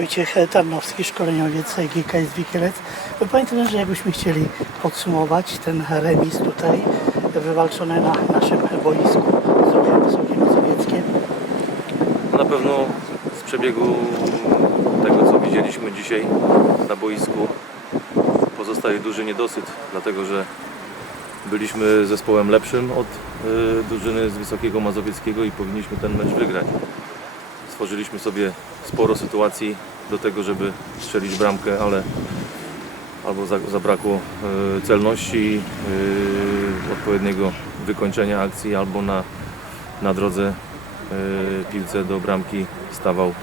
Wojciech Tarnowski, szkoleniowiec GKS Wikielec. Panie trenerze, jakbyśmy chcieli podsumować ten remis tutaj wywalczony na naszym boisku z Ruchem Wysokim Mazowieckiem. Na pewno z przebiegu tego, co widzieliśmy dzisiaj na boisku, pozostaje duży niedosyt, dlatego że byliśmy zespołem lepszym od y, drużyny z Wysokiego Mazowieckiego i powinniśmy ten mecz wygrać. Stworzyliśmy sobie sporo sytuacji do tego, żeby strzelić bramkę, ale albo za- zabrakło y, celności, y, odpowiedniego wykończenia akcji, albo na, na drodze y, piłce do bramki stawał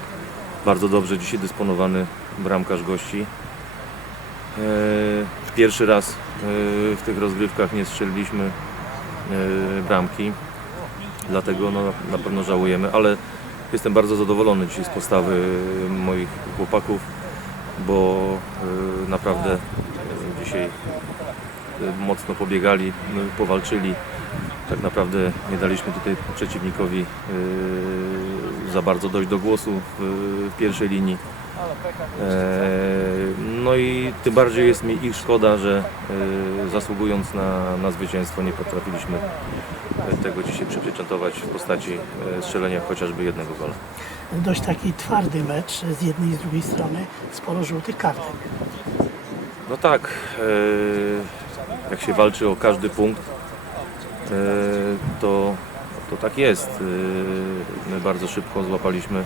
bardzo dobrze dzisiaj dysponowany bramkarz gości. E, Pierwszy raz e, w tych rozgrywkach nie strzeliliśmy e, bramki, dlatego no, na pewno żałujemy, ale jestem bardzo zadowolony dzisiaj z postawy moich chłopaków, bo e, naprawdę e, dzisiaj mocno pobiegali, powalczyli. Tak naprawdę nie daliśmy tutaj przeciwnikowi za bardzo dojść do głosu w pierwszej linii. E, No i tym bardziej jest mi ich szkoda, że e, zasługując na, na zwycięstwo nie potrafiliśmy tego dzisiaj przypieczętować w postaci e, strzelenia chociażby jednego gola. Dość taki twardy mecz z jednej i z drugiej strony, sporo żółtych kartek. No tak, jak się walczy o każdy punkt, to, to tak jest. My bardzo szybko złapaliśmy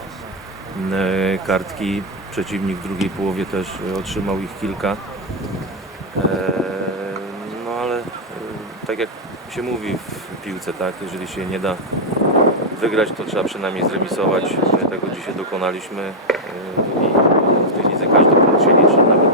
kartki. Przeciwnik w drugiej połowie też e, otrzymał ich kilka. E, No ale e, tak jak się mówi w piłce, tak, jeżeli się nie da wygrać, to trzeba przynajmniej zremisować. My tego dzisiaj dokonaliśmy i w tej lidze każdy punkt się liczy, nawet